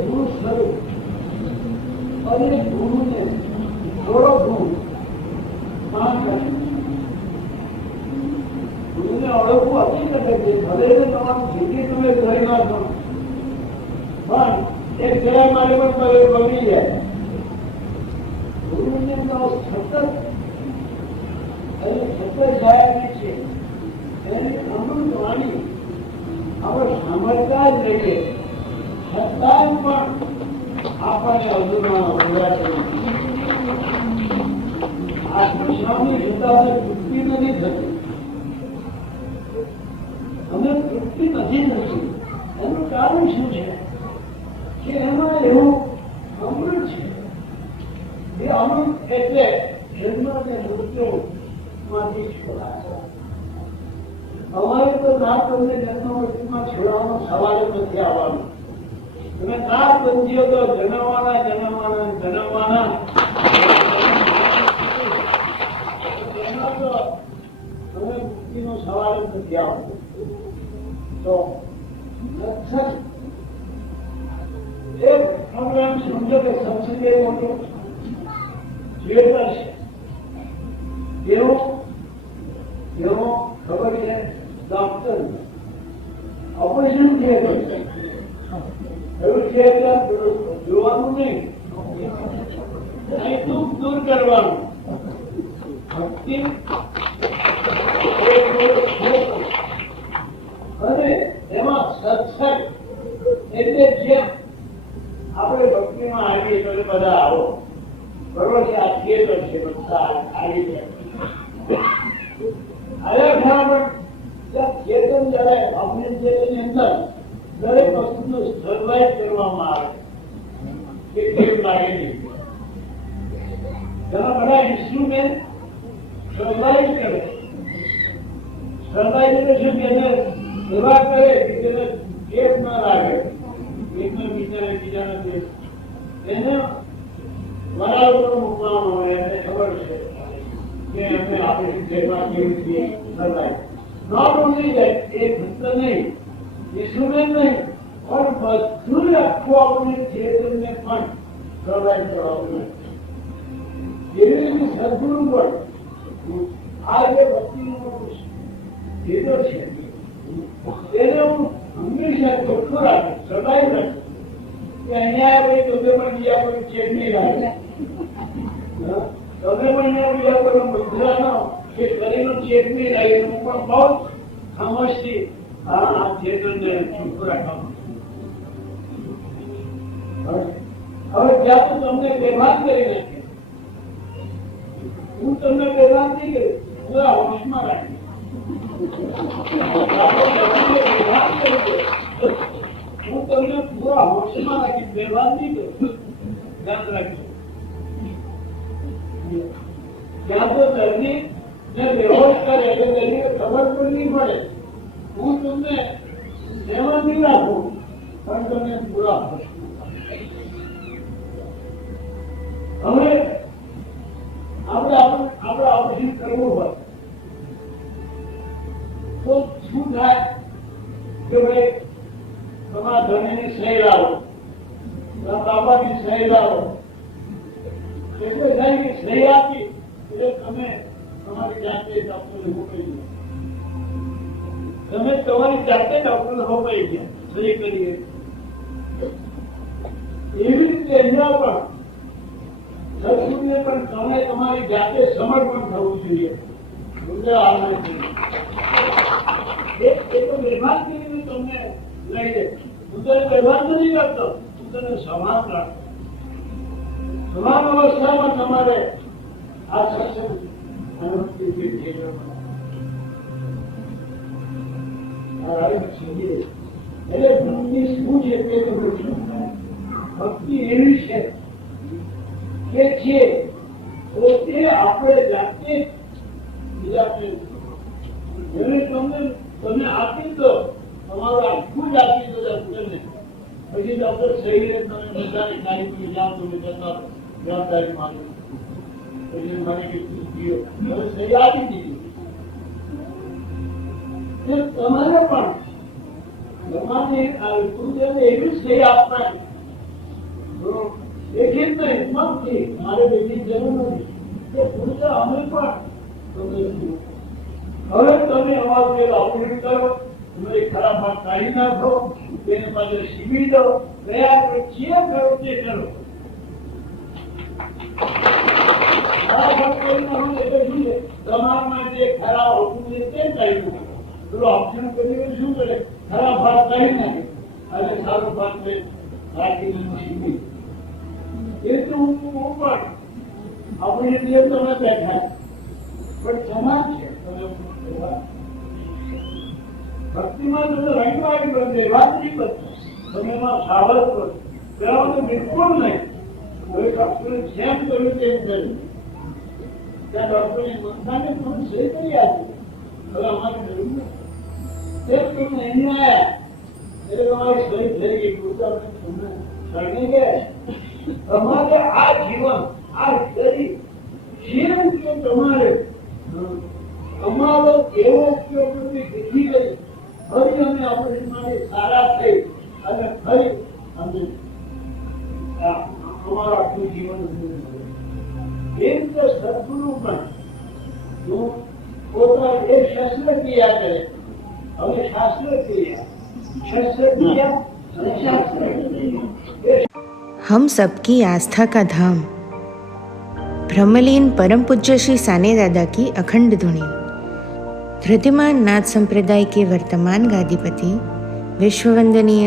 ગુરુ સ્વરૂપ અને ગુરુને થોડો ગુણ ગુરુને ઓળખવું અતિ કઠિન છે. ભલે તમારું જેટલી તમે કરી નાખો પણ એ કયા મારે પણ બગડી જાય. ગુરુને સતત જાયા છે એની અમૃત વાણી આપણે સાંભળતા જ રહીએ છતાં પણ આપણને અધૂરમાં આટલું સ્વામી જોતા તૃપ્તિ નથી થતી. અમે તૃપ્તિ નથી થતી. એનું કારણ શું છે કે એમાં એવું અમૃત છે. એ અમૃત એટલે જન્મ અને મૃત્યુ માંથી છોડાય. અમારે તો ના તમને જન્મ મૃત્યુમાં છોડવાનો સવાલ જ નથી આવવાનો. તમે ના બંધીઓ તો જણાવવાના જણાવવાના જણાવવાના એમાં તો તમે મુક્તિનો સવાલ જ નથી આવતો. તો એક પ્રોગ્રામ સમજો કે સંસદે મોટો થિયેટર છે. એવો ખબર છે ડોક્ટર ઓપરેશન થિયેટર એવું થિયેટર જોવાનું નહીં, દુઃખ દૂર કરવાનું. ભક્તિ અને એમાં સત્સંગ એટલે જેમ આપણે ભક્તિમાં આવીએ તો બધા આવો બરોબર છે. આ થિયેટર છે, બધા આવી જાય દરેક વસ્તુનું સર્વાઈવ કરવામાં આવે કે કેમ લાગે નહીં. ઘણા બધા ઇન્સ્ટ્રુમેન્ટ સર્વાઈવ કરે. સર્વાઈવ એટલે શું કે એવા કરે કે તેને ચેપ ન લાગે. એકના બીજાને બીજાના ચેપ એને વરાળ પર મૂકવાનો હોય. એને ખબર છે કે અમે આપણી સેવા કેવી રીતે સર્વાઈવ. નોટ ઓનલી દેટ એ ફક્ત નહીં ઇન્સ્ટ્રુમેન્ટ નહીં પણ બધું આખું આપણે થિયેટરને પણ સર્વાઈવ કરવાનું. એવી રીતે સદગુરુ પણ આ જે ભક્તિનો થિયેટર છે એને હું હંમેશા ચોખ્ખું રાખું, સર્વાઈવ રાખું કે અહીંયા તમે પણ બીજા કોઈ ચેક નહીં રાખે. તમે પણ બીજા કોઈ મુદ્રાનો કે શરીરનો ચેક નહીં રાખે. હું પણ બહુ ખામોશથી આ થિયેટરને ચોખ્ખું રાખવાનું. હવે જ્યાં તો તમને બેભાન કરી નાખે, હું તમને બેભાન નહીં કરું, હું આ હોશમાં રાખી હું તમને પૂરા હોશમાં રાખી બેભાન નહીં કરું. ધ્યાન રાખજો. ત્યાં તો દર્દી ને બેહોશ કરે એટલે દર્દીને ખબર પણ નહીં પડે. હું તમને એમાં નહીં રાખું પણ તમને પૂરા હોશ. હવે આપણે ઓપરેશન કરવું હોય તો શું થાય કે ભાઈ તમારા ધણીની સહી લાવો, બાબાની સહી લાવો. એટલે થાય કે સહી આપી એટલે તમે તમારી જાતે ડોક્ટરને મોકલી દો. તમે તમારી જાતે ડોક્ટરને મોકલી ગયા સહી કરીએ. એવી રીતે અહીંયા પણ સદગુરુને પણ તમે તમારી જાતે સમર્પણ થવું જોઈએ. એ તો બેભાન કરીને તમને લઈ દે. હું તને બેભાન નથી કરતો, હું તને સમાન રાખતો. સમાન અવસ્થામાં તમારે આ સત્સંગ એટલે ભક્તિ શું છે તે ભક્તિ એવી છે કે છે પોતે આપણે જાતે બીજાને તમે આપી દો. તમારું આખું જ આપી દો ડોક્ટરને. પછી ડોક્ટર સહી તમે બધાની ખાલી પી જાઓ તમે જતા જવાબદારી માનો. પછી મને કેટલું પીઓ હવે સહી આપી દીધી. તમારે પણ તમારે ગુરુદેવને એવી સહી આપવાની देखिए तो हिम्मत थी हमारे बेटी जरूर नहीं तो पूछा हमें पर હવે તમે અવાજ ઓપરેટ કરો તમારી ખરાબ વાત કાઢી નાખો તેને પાછળ શીખી દો ગયા જે કરો તે કરો આ ભક્તોના હું એટલે જોઈએ તમારા માટે ખરાબ હોતું છે તે કાઢી નાખો પેલો ઓપ્શન કરીને શું કરે ખરાબ વાત કાઢી નાખે અને સારું વાત રાખીને શીખી એ તો હું પણ આપણી એટલે તમે બેઠા પણ સમાજ છે ભક્તિમાં તમે રંગવાળી બનશે વાત નહીં બનશે તમે એમાં સાવધ કરો પેલા તો બિલકુલ નહીં હવે ડોક્ટરે જેમ કર્યું તેમ કર્યું ત્યાં ડોક્ટરની મનસાને પણ સહી કરી આપી હવે અમારે જરૂર નથી તેમ તમે અહીં આવ્યા એટલે તમારી સહી થઈ ગઈ પૂરતા તમને શરણે ગયા તમારે આ જીવન આ શરીર જેમ કે તમારે અમારો એવો ઉપયોગ દીધી ગઈ ફરી અમે ઓપરેશન માટે સારા થઈ અને ફરી અમે અમારું આખું જીવન એ રીતે સદગુરુ પણ જો પોતા એ શસ્ત્રક્રિયા કરે હવે શાસ્ત્રક્રિયા અને શાસ્ત્રક્રિયા हम सबकी आस्था का धाम ब्रह्मलीन परम पूज्य श्री साने दादा की अखंड धुनी। धृतिमान नाथ संप्रदाय के वर्तमान गादीपति विश्ववंदनीय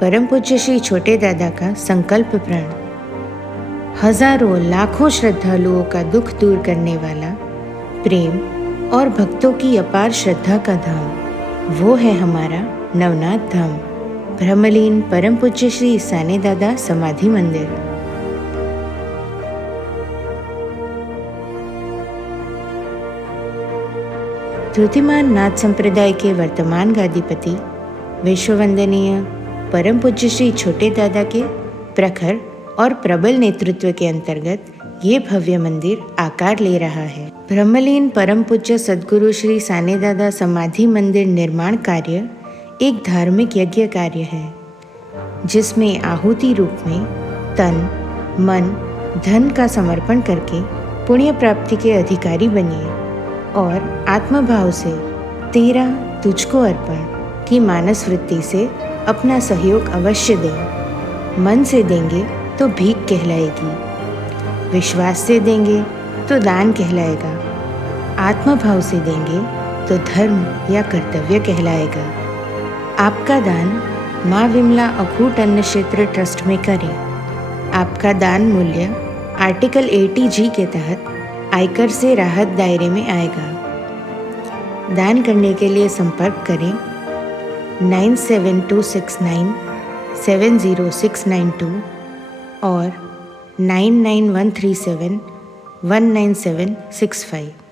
परम पूज्य श्री छोटे दादा का संकल्प प्रण। हजारों लाखों श्रद्धालुओं का दुख दूर करने वाला प्रेम और भक्तों की अपार श्रद्धा का धाम वो है हमारा नवनाथ धाम ब्रह्मलीन परम पूज्य श्री साने दादा समाधि मंदिर। धृतिमान नाथ संप्रदाय के वर्तमान गादीपति विश्ववंदनीय परम पूज्य श्री छोटे दादा के प्रखर और प्रबल नेतृत्व के अंतर्गत ये भव्य मंदिर आकार ले रहा है। ब्रह्मलीन परम पूज्य सद्गुरु श्री साने दादा समाधि मंदिर निर्माण कार्य एक धार्मिक यज्ञ कार्य है जिसमें आहुति रूप में तन मन धन का समर्पण करके पुण्य प्राप्ति के अधिकारी बनिए और आत्मभाव से तेरा तुझको अर्पण की मानस वृत्ति से अपना सहयोग अवश्य दें। मन से देंगे तो भीख कहलाएगी, विश्वास से देंगे तो दान कहलाएगा, आत्मभाव से देंगे तो धर्म या कर्तव्य कहलाएगा। आपका दान माँ विमला अखूट अन्न क्षेत्र ट्रस्ट में करें। आपका दान मूल्य आर्टिकल 80G के तहत आयकर से राहत दायरे में आएगा। दान करने के लिए संपर्क करें 9726970692 और 99137199765।